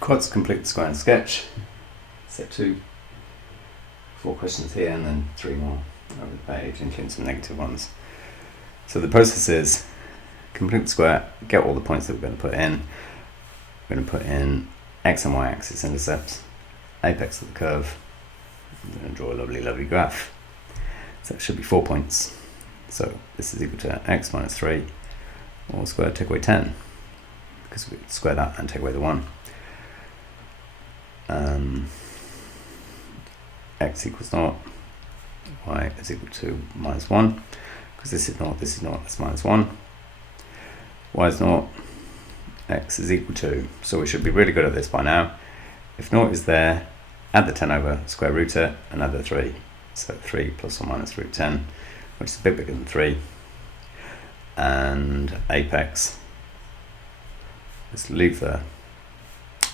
Quads complete the square and sketch. Set 2. 4 questions here and then 3 more over the page, including some negative ones. So the process is complete the square, get all the points that we're going to put in. We're going to put in x and y axis intercepts, apex of the curve. I'm going to draw a lovely graph. So it should be 4 points. So this is equal to x minus 3, or square take away 10, because we square that and take away the 1. X equals 0, y is equal to minus 1, because this is 0, that's minus 1. Y is 0, x is equal to, so we should be really good at this by now. If 0 is there, add the 10 over, square root it, and add the 3. So 3 plus or minus root 10, which is a bit bigger than 3. And apex, just leave the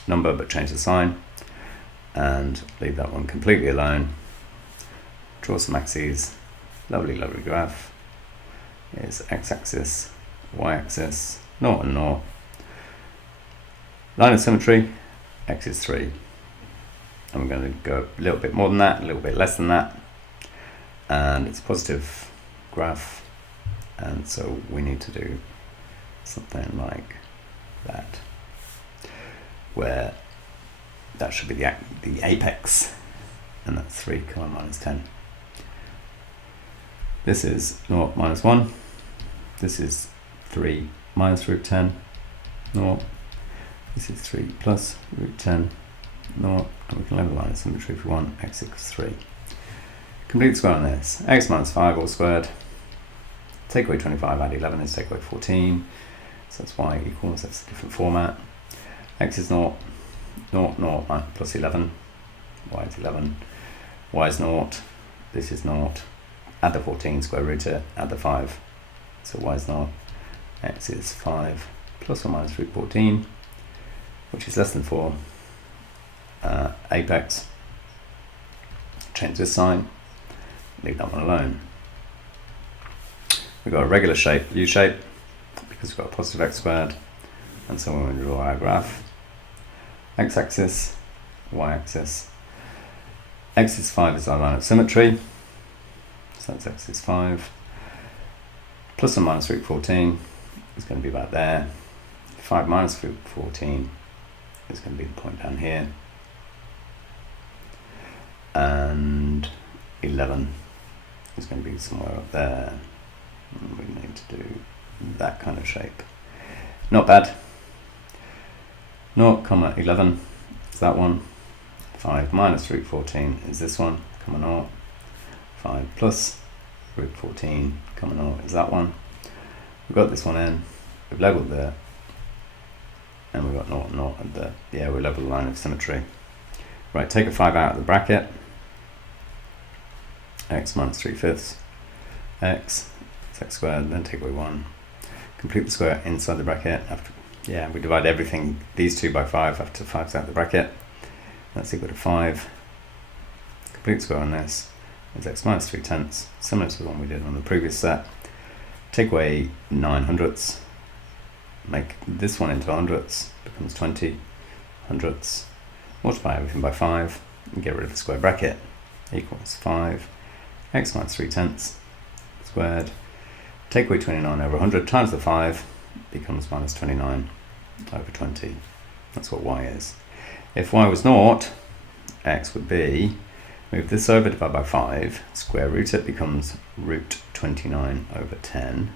number but change the sign, and leave that one completely alone. Draw some axes, lovely graph. Here's x-axis, y-axis, 0 and 0. Line of symmetry, x is 3. And we're going to go a little bit more than that, a little bit less than that. And it's a positive graph, and so we need to do something like that, where that should be the apex, and that's 3, minus 10. This is 0 minus 1. This is 3 minus root 10, 0. This is 3 plus root 10, 0. And we can level line of symmetry if we want, x equals 3. Complete the square on this, x minus 5 all squared. Take away 25, add 11 is take away 14. So that's y equals, that's a different format. X is 0, 0 plus 11, y is 11, y is 0, this is 0, add the 14, square root it, add the 5, so y is 0, x is 5 plus or minus root 14, which is less than 4, apex, change this sign, leave that one alone. We've got a regular shape, U shape, because we've got a positive x squared, and so when we draw our graph, x-axis, y-axis, x is 5 is our line of symmetry, so that's x is 5, plus or minus root 14 is going to be about there, 5 minus root 14 is going to be the point down here, and 11 is going to be somewhere up there. And we need to do that kind of shape. Not bad. 0, 11 is that one. 5 minus root 14 is this one, 0. 5 plus root 14, 0 is that one. We've got this one in, we've leveled there, and we've got 0 at the, yeah, we leveled the line of symmetry. Right, take a 5 out of the bracket. X minus 3/5, x squared, then take away 1. Complete the square inside the bracket. After, yeah, we divide everything, these two by 5 after 5's out of the bracket. That's equal to 5. Complete the square on this is x minus 3/10, similar to the one we did on the previous set. Take away 9 hundredths, make this one into hundredths, becomes 20 hundredths. Multiply everything by 5 and get rid of the square bracket. Equals 5 x minus 3/10 squared. Take away 29 over 100 times the 5 becomes minus 29 over 20. That's what y is. If y was 0, x would be, move this over, divide by 5, square root it becomes root 29 over 10,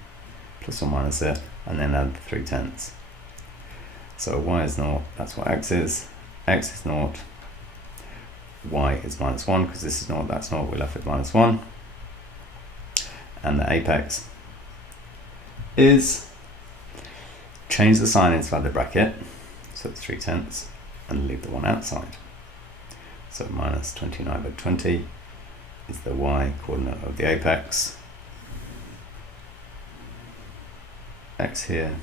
plus or minus it, and then add the 3/10. So y is 0, that's what x is. X is 0, y is minus 1, because this is 0, that's 0, we're left with minus 1. And the apex is, change the sign inside the bracket, so it's 3/10, and leave the one outside. So minus 29 over 20 is the y coordinate of the apex. X here,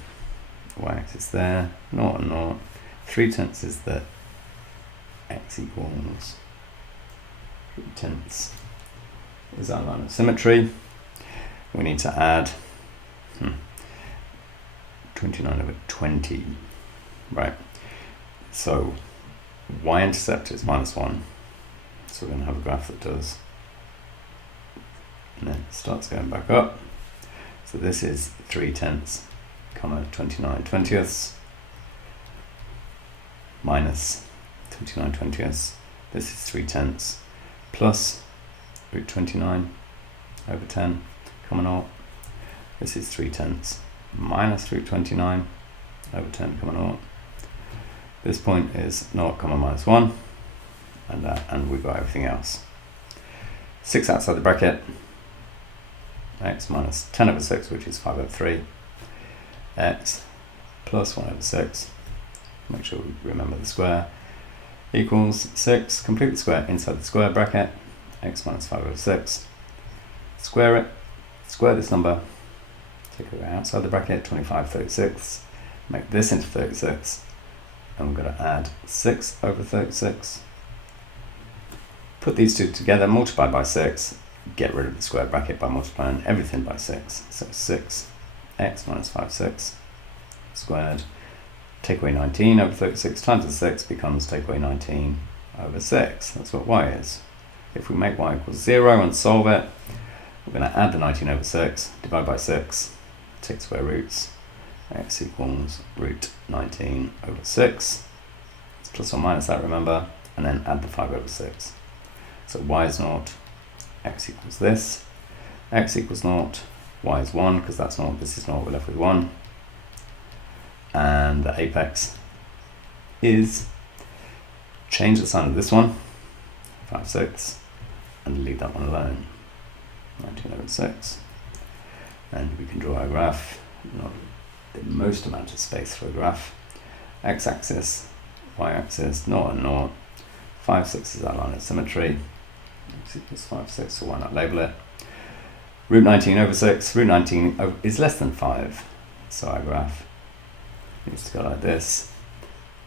y-axis there, 0 and 0. 3/10 is the x equals 3/10 is our line of symmetry. We need to add 29 over 20, right? So y-intercept is -1. So we're going to have a graph that does, and then it starts going back up. So this is 3/10, 29/20 minus 29/20. This is 3/10 plus root 29 over 10, 0. This is 3/10 minus root 29 over 10, 0. This point is 0, -1, and we've got everything else. 6 outside the bracket, x minus 10/6, which is 5/3, x plus 1/6, make sure we remember the square, equals 6, complete the square inside the square bracket, x minus 5/6, square it, square this number, take it outside the bracket, 25/36, make this into 36, and we're going to add 6/36, put these two together, multiply by 6, get rid of the square bracket by multiplying everything by 6, so 6x minus 5/6 squared, take away 19/36 times the 6 becomes take away 19/6, that's what y is. If we make y equals 0 and solve it, we're going to add the 19/6, divide by 6, take square roots, x equals root 19/6, it's plus or minus that, remember, and then add the 5/6. So y is 0, x equals this, x equals 0, y is 1, because that's 0, this is 0, we're left with 1, and the apex is, change the sign of this one, 5/6, and leave that one alone, 19/6, and we can draw our graph, not the most amount of space for a graph, x-axis, y-axis, 0 and 0, 5/6 is our line of symmetry, x equals 5/6, so why not label it, root 19/6, root 19 is less than 5, so our graph needs to go like this.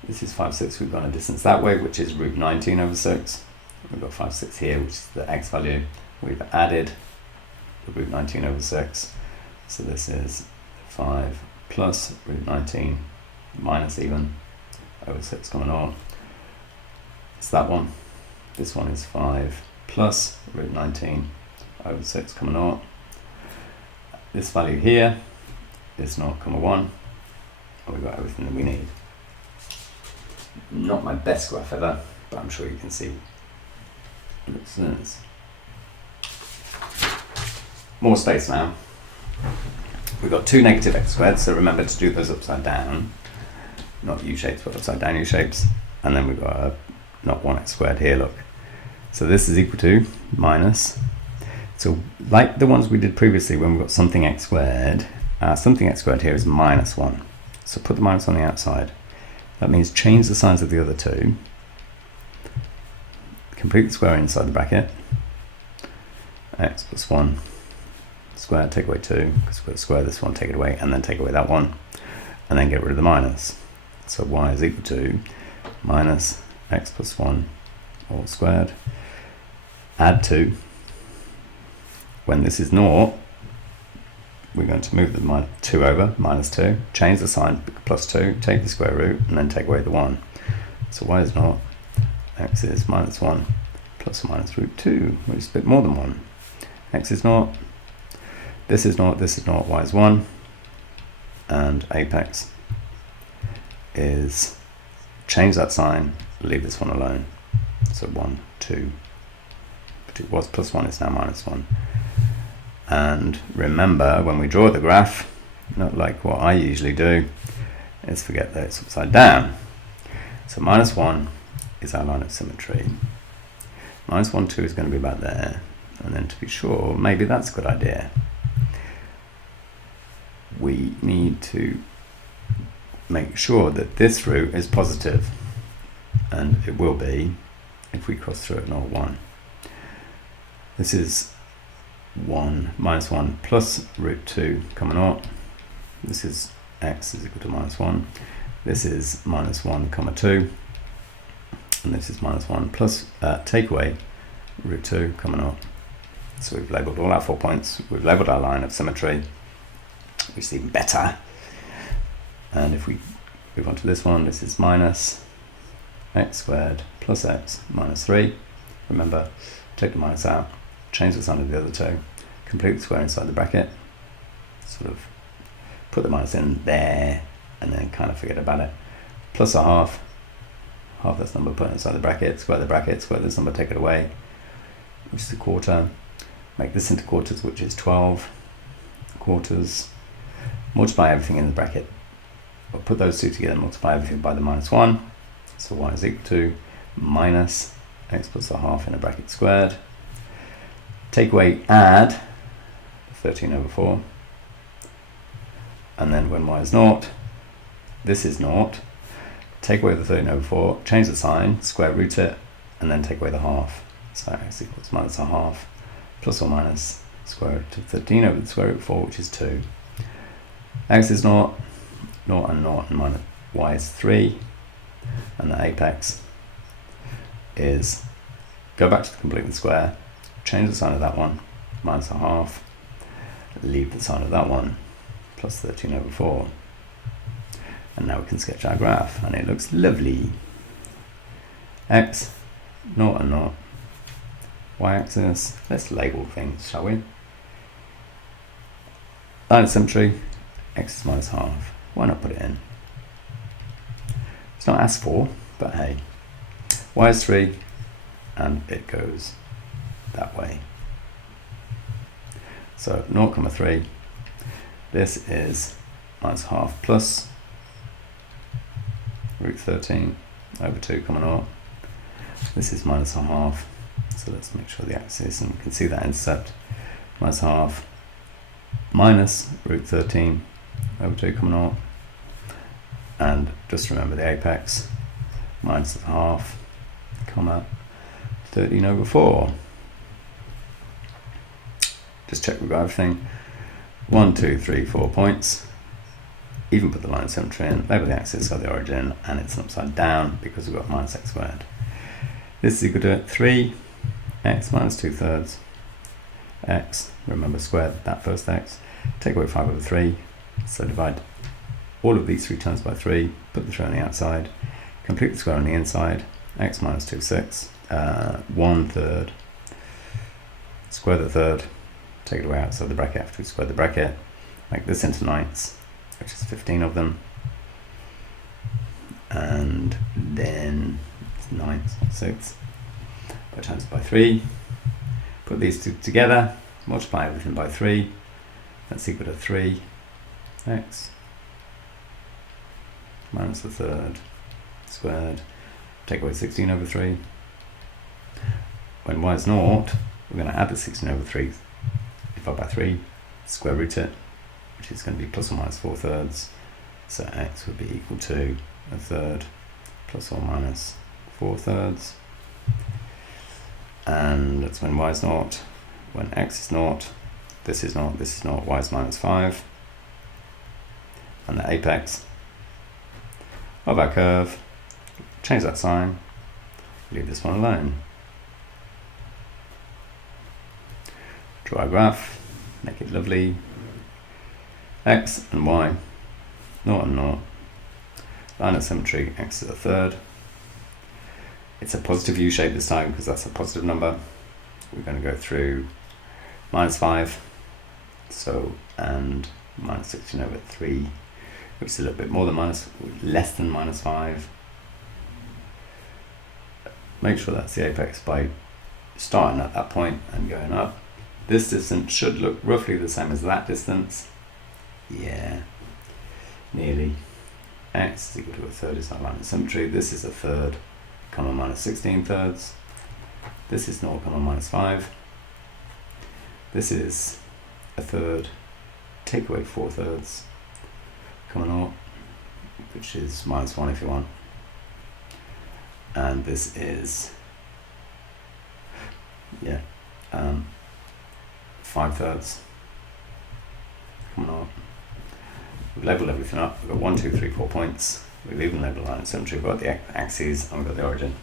This is 5/6, we've gone a distance that way, which is root 19/6. We've got 5/6 here, which is the x value. We've added the root 19/6. So this is 5 plus root 19 minus even over 6 coming on. It's that one. This one is 5 plus root 19/6 coming on. This value here is 0,1. We've got everything that we need. Not my best graph ever, but I'm sure you can see what it says. More space now. We've got 2 negative x squared, so remember to do those upside down. Not u shapes, but upside down u shapes. And then we've got a not 1x squared here, look. So this is equal to minus. So like the ones we did previously when we got something x squared, something x squared here is minus 1. So put the minus on the outside. That means change the signs of the other two. Complete the square inside the bracket. X plus 1 squared, take away 2, because we've got to square this one, take it away, and then take away that one, and then get rid of the minus. So y is equal to minus x plus 1 all squared. Add 2. When this is 0, we're going to move the 2 over, minus 2, change the sign, plus 2, take the square root, and then take away the 1. So y is 0, x is minus 1, plus or minus root 2, which is a bit more than 1. X is 0, this is 0, this is 0, y is 1, and apex is, change that sign, leave this one alone. So 1, 2, but it was plus 1, it's now minus 1. And remember, when we draw the graph, not like what I usually do, is forget that it's upside down. So minus 1 is our line of symmetry. Minus 1, 2 is going to be about there. And then to be sure, maybe that's a good idea. We need to make sure that this root is positive. And it will be if we cross through at 0, 1. This is 1 minus 1 plus root 2 coming out. This is x is equal to minus 1. This is minus 1 comma 2. And this is minus 1 plus take away root 2 coming out. So we've labelled all our 4 points. We've labelled our line of symmetry, which is even better. And if we move on to this one, this is minus x squared plus x minus 3. Remember, take the minus out, change the sign of the other two, complete the square inside the bracket, sort of put the minus in there, and then kind of forget about it. Plus a half this number put inside the bracket, square this number, take it away, which is a quarter. Make this into quarters, which is 12 quarters. Multiply everything in the bracket. We'll put those two together, multiply everything by the minus 1. So y is equal to minus x plus a half in a bracket squared. Take away, add 13 over 4. And then when y is 0, this is 0. Take away the 13 over 4, change the sign, square root it, and then take away the half. So x equals minus a half plus or minus square root of 13 over the square root of 4, which is 2. X is 0, 0 and 0, and minus y is 3. And the apex is, go back to the completely square, change the sign of that one, minus a half, leave the sign of that one, plus 13 over 4. And now we can sketch our graph, and it looks lovely. X, 0 and 0. Y-axis, let's label things, shall we? Line of symmetry, x is minus half. Why not put it in? It's not asked for, but hey. Y is 3, and it goes that way. So 0,3. This is minus half plus root 13 over 2, 0. This is minus a half. So let's make sure the axis, and we can see that intercept. Minus half minus root 13 over 2, 0. And just remember the apex, minus a half, comma, 13 over 4. Just check we've got everything. 1, 2, 3, 4 points. Even put the line of symmetry in, label the axis of the origin, and it's upside down because we've got minus x squared. This is equal to 3 x minus 2/3 x, remember squared that first x, take away 5 over 3, so divide all of these 3 terms by 3, put the 3 on the outside, complete the square on the inside, x minus 2/6, 1/3, square the third, take it away outside the bracket after we square the bracket, make this into ninths, which is 15 of them, and then it's ninths, 6, by times by 3, put these two together, multiply everything by 3, that's equal to 3x minus the third squared, take away 16 over 3. When y is 0, we're going to add the 16 over 3, divide by 3, square root it, which is going to be plus or minus 4/3, so x would be equal to a third plus or minus 4/3. And that's when y is 0, when x is 0, this is 0, this is 0, y is minus 5. And the apex of our curve, change that sign, leave this one alone. Draw a graph, make it lovely. X and y, 0 and 0. Line of symmetry, x is a third. It's a positive U shape this time because that's a positive number. We're going to go through minus 5, so, and minus 16 over 3, which is a little bit more than less than minus 5. Make sure that's the apex by starting at that point and going up. This distance should look roughly the same as that distance. Yeah, nearly. X is equal to a third is our line of symmetry. This is a third, comma minus 16/3. This is 0, comma minus 5. This is a third, take away 4/3, comma 0, which is minus 1 if you want. And this is, 5/3, comma 0. We've labelled everything up. We've got 1, 2, 3, 4 points. We've even labelled line of symmetry. We've got the axes and we've got the origin.